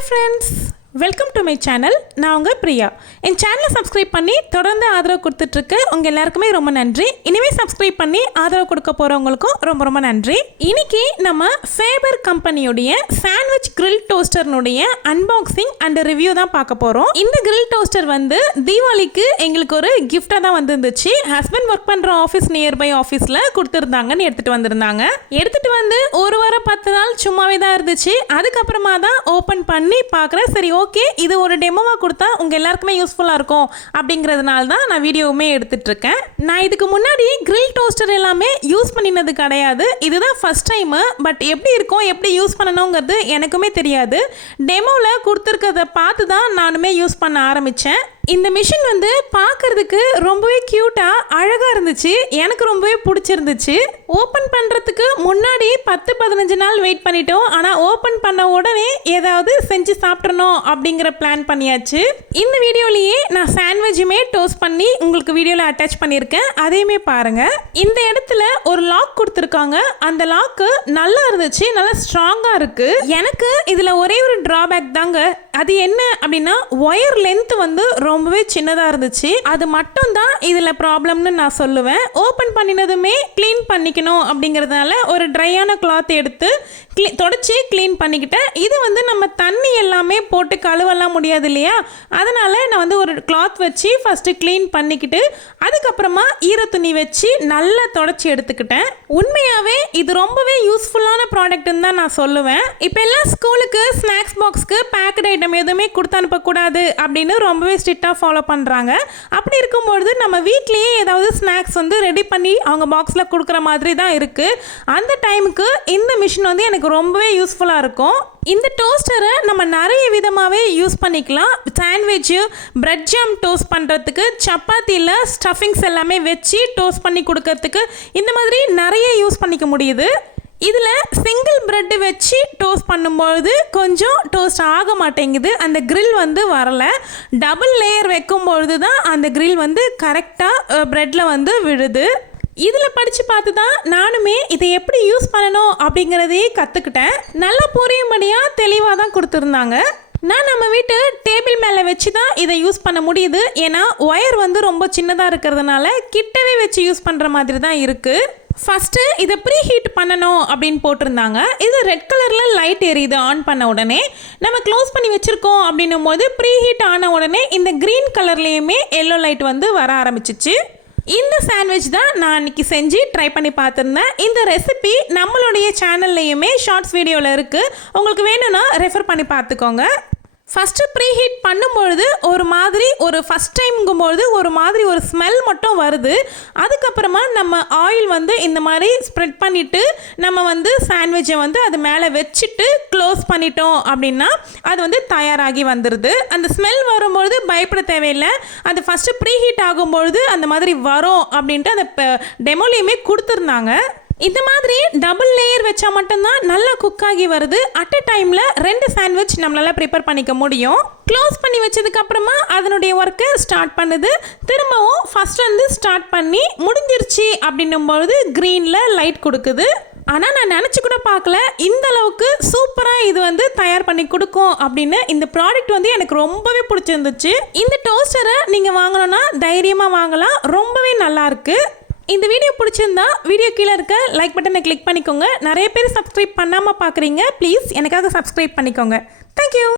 Hi friends, welcome to my channel. நான் உங்க பிரியா. என் சேனலை சப்ஸ்கிரைப் பண்ணி தொடர்ந்து ஆதரவு கொடுத்துட்டு உங்க எல்லாருக்குமே ரொம்ப நன்றி. இனிமே சப்ஸ்கிரைப் பண்ணி ஆதரவு கொடுக்க போறவங்களுக்கும் ரொம்ப ரொம்ப நன்றி. இன்னைக்கு நம்ம ஃபேபர் கம்பெனியோட சாண்ட்விச் கிரில் டோஸ்டர்னுடைய அன்பாக்சிங் அண்ட் ரிவ்யூ தான் பார்க்க போறோம். இந்த கிரில் டோஸ்டர் வந்து தீபாவளிக்கு எங்களுக்கு ஒரு கிஃப்டா தான் வந்துருந்துச்சு. ஹஸ்பண்ட் ஒர்க் பண்ற ஆஃபீஸ் நியர்பை ஆஃபீஸ்ல கொடுத்துருந்தாங்கன்னு எடுத்துட்டு வந்திருந்தாங்க. எடுத்துட்டு வந்து ஒரு வாரம் 10 நாள் சும்மாவே தான் இருந்துச்சு. அதுக்கப்புறமா தான் ஓபன் பண்ணி பார்க்குறேன். சரி ஓகே, இது ஒரு டெமோவா கொடுத்தா உங்க எல்லாருக்குமே யூஸ்ஃபுல்லா இருக்கும் அப்படிங்கிறதுனால தான் நான் வீடியோவுமே எடுத்துட்டு இருக்கேன். நான் இதுக்கு முன்னாடி கிரில் டோஸ்டர் எல்லாமே யூஸ் பண்ணினது கிடையாது. இதுதான் ஃபர்ஸ்ட் டைம். பட் எப்படி இருக்கும், எப்படி யூஸ் பண்ணணுங்கிறது எனக்குமே தெரியாது. டெமோவில் கொடுத்துருக்கிறத பார்த்து தான் நானுமே யூஸ் பண்ண ஆரம்பித்தேன். இந்த மிஷின் வந்து பார்க்கறதுக்கு ரொம்பவே க்யூட்டாக அழகாக இருந்துச்சு. எனக்கு ரொம்பவே பிடிச்சிருந்துச்சு. ஓப்பன் பண்ணுறதுக்கு முன்னாடி 10-15 நாள் வெயிட் பண்ணிட்டோம். ஆனால் ஓப்பன் பண்ண உடனே ஏதாவது செஞ்சு சாப்பிட்றணும் அப்படிங்கிற பிளான் பண்ணியாச்சு. இந்த வீடியோலேயே நான் சாண்ட்விச்சுமே டோஸ்ட் பண்ணி உங்களுக்கு வீடியோவில் அட்டாச் பண்ணியிருக்கேன். அதையுமே பாருங்கள். இந்த இடத்துல ஒரு லாக் கொடுத்துருக்காங்க. அந்த லாக்கு நல்லா இருந்துச்சு, நல்லா ஸ்ட்ராங்காக இருக்குது. எனக்கு இதில் ஒரே ஒரு ட்ராபேக் தாங்க. அது என்ன அப்படின்னா ஒயர் லென்த் வந்து ரொம்பவே சின்னதாக இருந்துச்சு. அது மட்டும் தான் இதில் ப்ராப்ளம்னு நான் சொல்லுவேன். ஓப்பன் பண்ணினதுமே க்ளீன் பண்ணிக்கணும் அப்படிங்கிறதுனால ஒரு ட்ரையான கிளாத் எடுத்து தொடச்சி க்ளீன் பண்ணிக்கிட்டேன். இது வந்து நம்ம தண்ணி எல்லாமே போட்டு கழுவலாம் முடியாது இல்லையா, அதனால் நான் வந்து ஒரு கிளாத் வச்சு ஃபஸ்ட்டு க்ளீன் பண்ணிக்கிட்டு அதுக்கப்புறமா ஈர துணி வச்சு நல்லா தொடச்சி எடுத்துக்கிட்டேன். உண்மையாகவே இது ரொம்பவே யூஸ்ஃபுல்லான ப்ராடக்ட்னு தான் நான் சொல்லுவேன். இப்போ எல்லாம் ஸ்கூலுக்கு ஸ்நாக்ஸ் பாக்ஸ்க்கு பேக்கட் ஐட்டம் எதுவுமே கொடுத்து அனுப்பக்கூடாது அப்படின்னு ரொம்பவே ஸ்ட்ரிக்டாக ஃபாலோ பண்ணுறாங்க. அப்படி இருக்கும்பொழுது நம்ம வீட்லேயே ஏதாவது ஸ்நாக்ஸ் வந்து ரெடி பண்ணி அவங்க பாக்ஸில் கொடுக்குற மாதிரி தான் இருக்குது. அந்த டைமுக்கு இந்த மிஷின் வந்து எனக்கு ரொம்பவே யூஸ்ஃபுல்லாக இருக்கும். இந்த டோஸ்டரை நம்ம நிறைய விதமாகவே யூஸ் பண்ணிக்கலாம். சாண்ட்விட்சு, பிரெட் ஜாம் டோஸ்ட் பண்ணுறதுக்கு, சப்பாத்தியில் ஸ்டஃபிங்ஸ் எல்லாமே வச்சு டோஸ்ட் பண்ணி கொடுக்கறதுக்கு, இந்த மாதிரி நிறைய யூஸ் பண்ணிக்க முடியுது. இதில் சிங்கிள் ப்ரெட்டு வச்சு டோஸ்ட் பண்ணும்பொழுது கொஞ்சம் டோஸ்ட் ஆக மாட்டேங்குது. அந்த கிரில் வந்து வரலை. டபுள் லேயர் வைக்கும்பொழுது தான் அந்த கிரில் வந்து கரெக்டாக ப்ரெட்டில் வந்து விழுது. இதில் படித்து பார்த்து தான் நானுமே இதை எப்படி யூஸ் பண்ணணும் அப்படிங்கிறதையே கற்றுக்கிட்டேன். நல்லா புரியும்படியாக தெளிவாக தான் கொடுத்துருந்தாங்க. நான் நம்ம வீட்டு டேபிள் மேலே வச்சு தான் இதை யூஸ் பண்ண முடியுது. ஏன்னா ஒயர் வந்து ரொம்ப சின்னதாக இருக்கிறதுனால கிட்டவே வச்சு யூஸ் பண்ணுற மாதிரி தான் இருக்குது. ஃபஸ்ட்டு இதை ப்ரீ ஹீட் பண்ணணும் அப்படின்னு போட்டிருந்தாங்க. இது ரெட் கலரில் லைட் எரியுது ஆன் பண்ண உடனே. நம்ம க்ளோஸ் பண்ணி வச்சுருக்கோம் அப்படின்னும் போது ப்ரீ ஹீட் ஆன உடனே இந்த க்ரீன் கலர்லேயுமே எல்லோ லைட் வந்து வர ஆரம்பிச்சிச்சு. இந்த சாண்ட்விச் தான் நான் அன்றைக்கி செஞ்சு ட்ரை பண்ணி பார்த்துருந்தேன். இந்த ரெசிபி நம்மளுடைய சேனல்லையுமே ஷார்ட்ஸ் வீடியோவில் இருக்குது. உங்களுக்கு வேணும்னா ரெஃபர் பண்ணி பார்த்துக்கோங்க. ஃபஸ்ட்டு ப்ரீ ஹீட் பண்ணும்பொழுது ஒரு ஃபஸ்ட் டைம்ங்கும்பொழுது ஒரு ஸ்மெல் மட்டும் வருது. அதுக்கப்புறமா நம்ம ஆயில் வந்து இந்த மாதிரி ஸ்ப்ரெட் பண்ணிவிட்டு நம்ம வந்து சாண்ட்விட்சை வந்து அது மேலே வச்சுட்டு க்ளோஸ் பண்ணிட்டோம் அப்படின்னா அது வந்து தயாராகி வந்துடுது. அந்த ஸ்மெல் வரும்பொழுது பயப்பட தேவையில்லை. அது ஃபஸ்ட்டு ப்ரீ ஹீட் ஆகும்பொழுது அந்த மாதிரி வரும் அப்படின்ட்டு அந்த டெமோலையுமே கொடுத்துருந்தாங்க. இந்த மாதிரி டபுள் லேயர் வச்சா மட்டும்தான் நல்லா குக் ஆகி வருது. அட் அ டைமில் 2 சாண்ட்விச் நம்மளால் ப்ரிப்பேர் பண்ணிக்க முடியும். க்ளோஸ் பண்ணி வச்சதுக்கப்புறமா அதனுடைய ஒர்க்கை ஸ்டார்ட் பண்ணுது. திரும்பவும் ஃபஸ்ட் வந்து ஸ்டார்ட் பண்ணி முடிஞ்சிருச்சு அப்படின்னும்பொழுது க்ரீனில் லைட் கொடுக்குது. ஆனால் நான் நினச்சி கூட பார்க்கல இந்த அளவுக்கு சூப்பராக இது வந்து தயார் பண்ணி கொடுக்கும் அப்படின்னு. இந்த ப்ராடக்ட் வந்து எனக்கு ரொம்பவே பிடிச்சிருந்துச்சு. இந்த டோஸ்டரை நீங்கள் வாங்கணுன்னா தைரியமாக வாங்கலாம். ரொம்பவே நல்லாயிருக்கு. இந்த வீடியோ பிடிச்சிருந்தா வீடியோ கீழே இருக்க லைக் பட்டனை கிளிக் பண்ணிக்கோங்க. நிறைய பேர் சப்ஸ்கிரைப் பண்ணாமல் பார்க்குறீங்க. ப்ளீஸ் எனக்காக சப்ஸ்கிரைப் பண்ணிக்கோங்க. தேங்க்யூ.